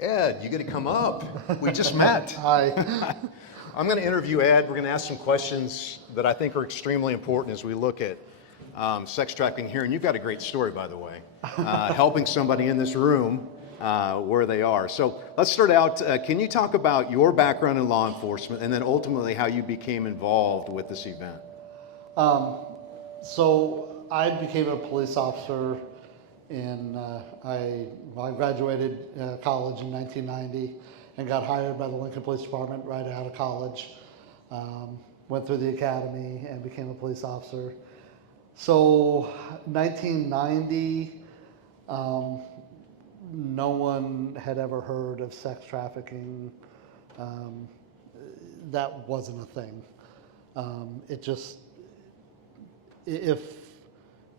Ed, you got to come up. We just met. Hi. I'm going to interview Ed. We're going to ask some questions that I think are extremely important as we look at sex trafficking here. And you've got a great story, by the way, helping somebody in this room where they are. So let's start out. Can you talk about your background in law enforcement and then ultimately how you became involved with this event? So I became a police officer I graduated college in 1990 and got hired by the Lincoln Police Department right out of college. Went through the academy and became a police officer. So 1990, no one had ever heard of sex trafficking. That wasn't a thing.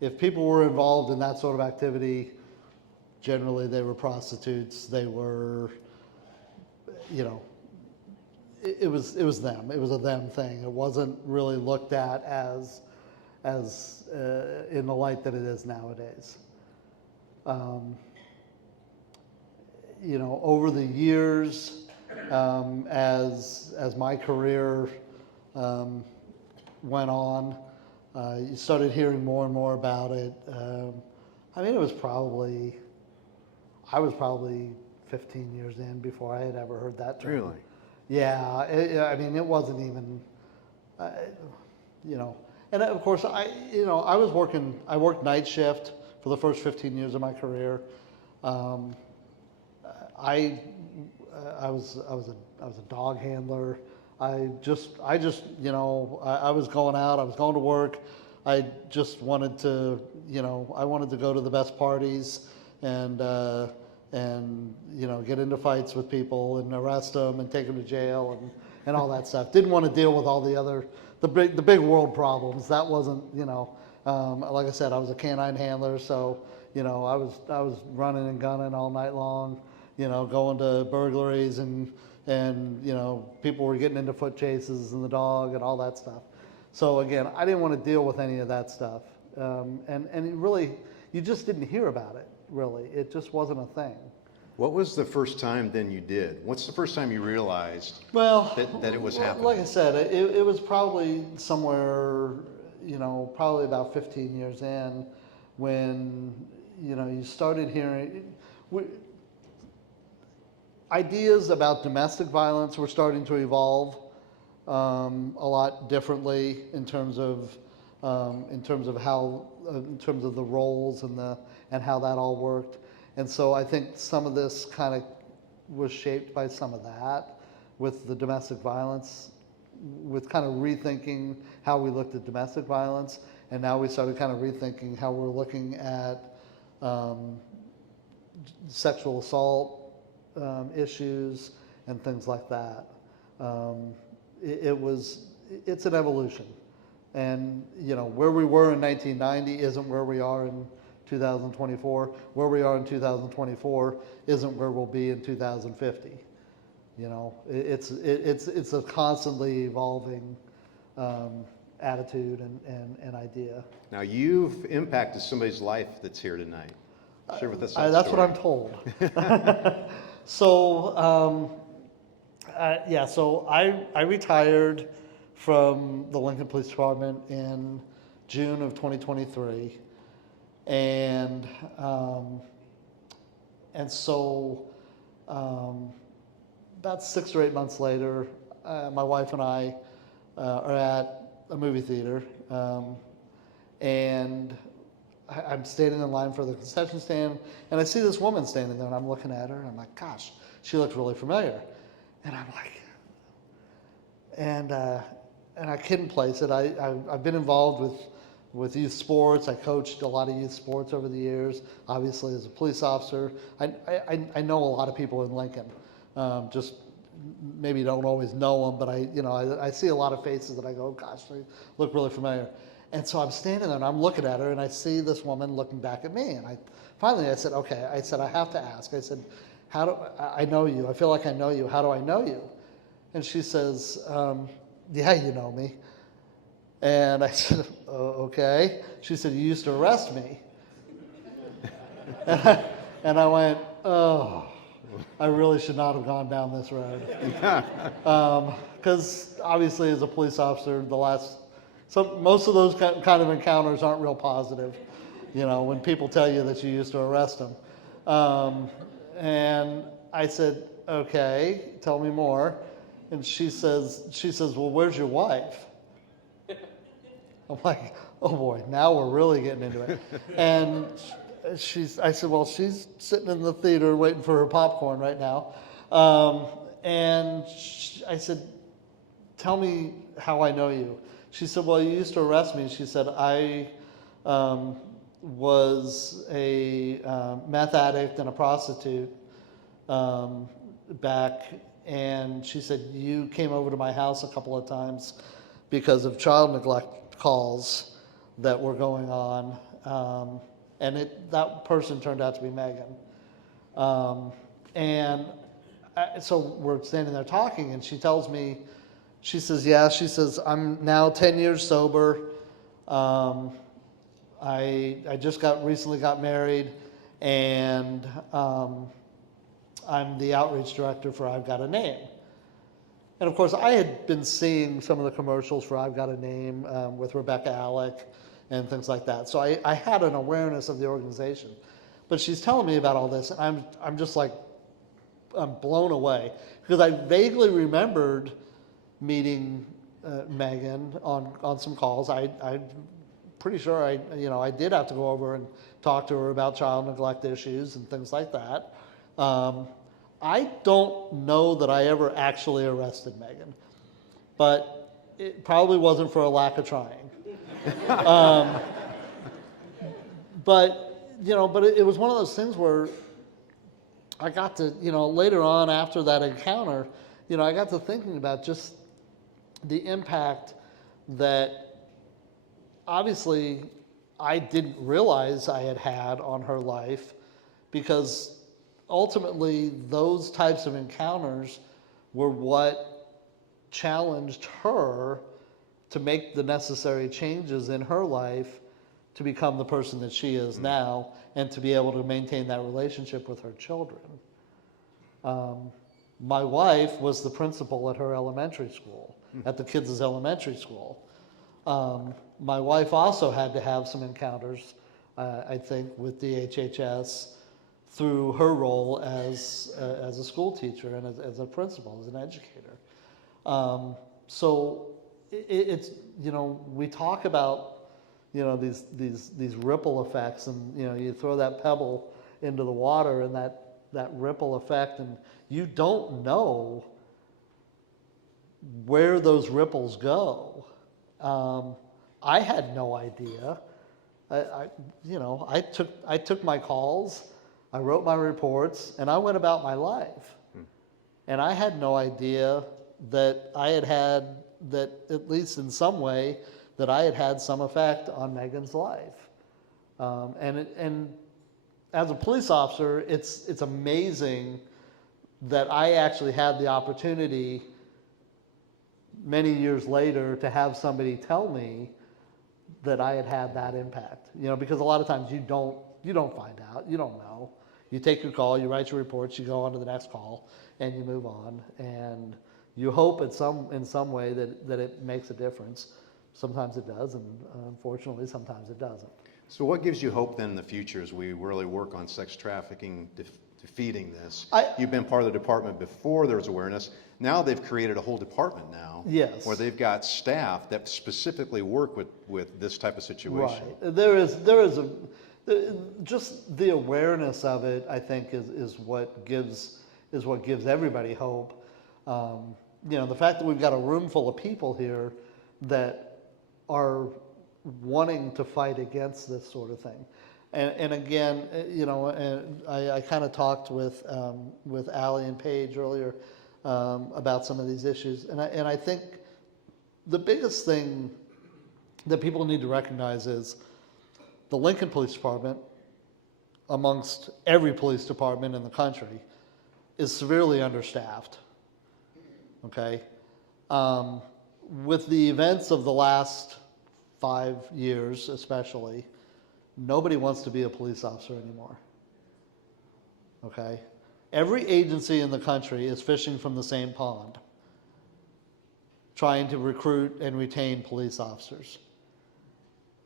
If people were involved in that sort of activity, generally they were prostitutes. They were, it was them. It was a them thing. It wasn't really looked at as in the light that it is nowadays. Over the years, as my career went on, you started hearing more and more about it. I was probably 15 years in before I had ever heard that term. Really? Yeah, it wasn't even, And of course, I worked night shift for the first 15 years of my career. I was a dog handler. I was going out, I was going to work. I just wanted to, I wanted to go to the best parties and get into fights with people and arrest them and take them to jail and all that stuff. Didn't want to deal with all the big world problems. That wasn't, like I said, I was a canine handler, so, I was running and gunning all night long, going to burglaries and people were getting into foot chases and the dog and all that stuff. So again, I didn't want to deal with any of that stuff. And it really, you just didn't hear about it, really. It just wasn't a thing. What was the first time then you did? What's the first time you realized that it was happening? Like I said, it was probably somewhere, probably about 15 years in when, you started hearing, ideas about domestic violence were starting to evolve a lot differently in terms of the roles and how that all worked. And so I think some of this kind of was shaped by some of that with the domestic violence, with kind of rethinking how we looked at domestic violence. And now we started kind of rethinking how we're looking at sexual assault issues and things like that. It's an evolution. And, where we were in 1990 isn't where we are in 2024. Where we are in 2024 isn't where we'll be in 2050. It's a constantly evolving attitude and idea. Now you've impacted somebody's life that's here tonight. Share with us that That's story. what I'm told. So I retired from the Lincoln Police Department in June of 2023, and so about 6 or 8 months later, my wife and I are at a movie theater, and I'm standing in line for the concession stand, and I see this woman standing there, and I'm looking at her, and I'm like, gosh, she looks really familiar. And I'm like, and I couldn't place it. I've been involved with youth sports. I coached a lot of youth sports over the years, obviously as a police officer. I know a lot of people in Lincoln, just maybe don't always know them, but I see a lot of faces that I go, gosh, they look really familiar. And so I'm standing there and I'm looking at her and I see this woman looking back at me. And I said, okay, I have to ask. I said, how do I know you? I feel like I know you. How do I know you? And she says, yeah, you know me. And I said, okay. She said, you used to arrest me. And I went, oh. I really should not have gone down this road. Because obviously, as a police officer, most of those kind of encounters aren't real positive. You know, when people tell you that you used to arrest them. And I said, okay, tell me more. And she says, well, where's your wife? I'm like, oh boy, now we're really getting into it. And I said, well, she's sitting in the theater waiting for her popcorn right now. I said, tell me how I know you. She said, well, you used to arrest me. She said, I was a meth addict and a prostitute back, and she said, you came over to my house a couple of times because of child neglect calls that were going on, and that person turned out to be Megan. So we're standing there talking, and she tells me, she says, yeah, she says, I'm now 10 years sober. I just recently got married, and I'm the outreach director for I've Got a Name. And of course, I had been seeing some of the commercials for I've Got a Name with Rebecca Alec and things like that. So I had an awareness of the organization. But she's telling me about all this, and I'm just like, I'm blown away. Because I vaguely remembered meeting Megan on some calls. I'm pretty sure I did have to go over and talk to her about child neglect issues and things like that. I don't know that I ever actually arrested Megan, but it probably wasn't for a lack of trying. But it was one of those things where I got to, later on after that encounter, I got to thinking about just the impact that obviously I didn't realize I had on her life, because ultimately those types of encounters were what challenged her to make the necessary changes in her life to become the person that she is now, and to be able to maintain that relationship with her children. My wife was the principal at her elementary school, at the kids' elementary school. My wife also had to have some encounters, I think, with DHHS through her role as a school teacher and as a principal, as an educator. So it's, we talk about, these ripple effects, and, you throw that pebble into the water and that ripple effect, and you don't know where those ripples go. I had no idea. I took my calls, I wrote my reports, and I went about my life. And I had no idea that that at least in some way, that I had some effect on Megan's life. And as a police officer, it's amazing that I actually had the opportunity many years later to have somebody tell me that I had that impact. Because a lot of times you don't find out, you don't know. You take your call, you write your reports, you go on to the next call, and you move on. And you hope in some way that it makes a difference. Sometimes it does, and unfortunately, sometimes it doesn't. So what gives you hope then in the future as we really work on sex trafficking, defeating this? You've been part of the department before there was awareness. Now they've created a whole department now, yes, where they've got staff that specifically work with this type of situation. Right. Just the awareness of it, I think, is what gives everybody hope. The fact that we've got a room full of people here that are wanting to fight against this sort of thing. And again, I kind of talked with Allie and Paige earlier about some of these issues. And I think the biggest thing that people need to recognize is the Lincoln Police Department, amongst every police department in the country, is severely understaffed. Okay? With the events of the last 5 years especially, nobody wants to be a police officer anymore. Okay? Every agency in the country is fishing from the same pond, trying to recruit and retain police officers.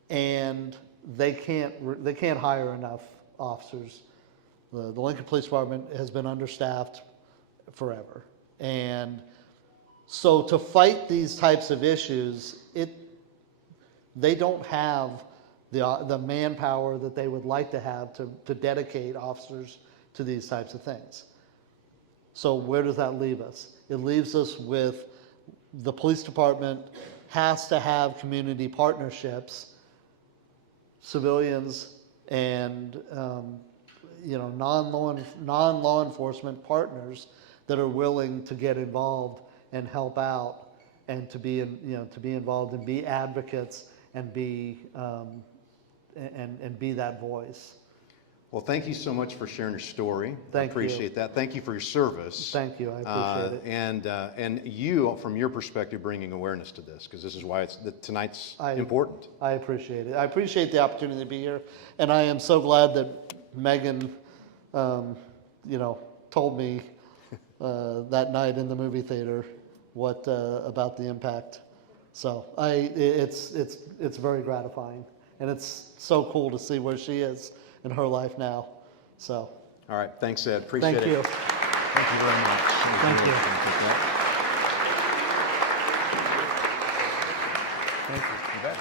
And they can't hire enough officers. The Lincoln Police Department has been understaffed forever. And so to fight these types of issues, they don't have the manpower that they would like to have to dedicate officers to these types of things. So where does that leave us? It leaves us with the police department has to have community partnerships, civilians and non-law enforcement partners that are willing to get involved and help out and to be involved and be advocates and be that voice. Well, thank you so much for sharing your story. Thank I appreciate you. that. Thank you for your service. Thank you. I appreciate it. And you, from your perspective, bringing awareness to this, because this is why tonight's important. I appreciate it. I appreciate the opportunity to be here, and I am so glad that Megan, told me that night in the movie theater what about the impact. So it's very gratifying, and it's so cool to see where she is in her life now. So. All right. Thanks, Ed. Appreciate Thank it. you. Thank you very much. Thank you. Thank you. You bet.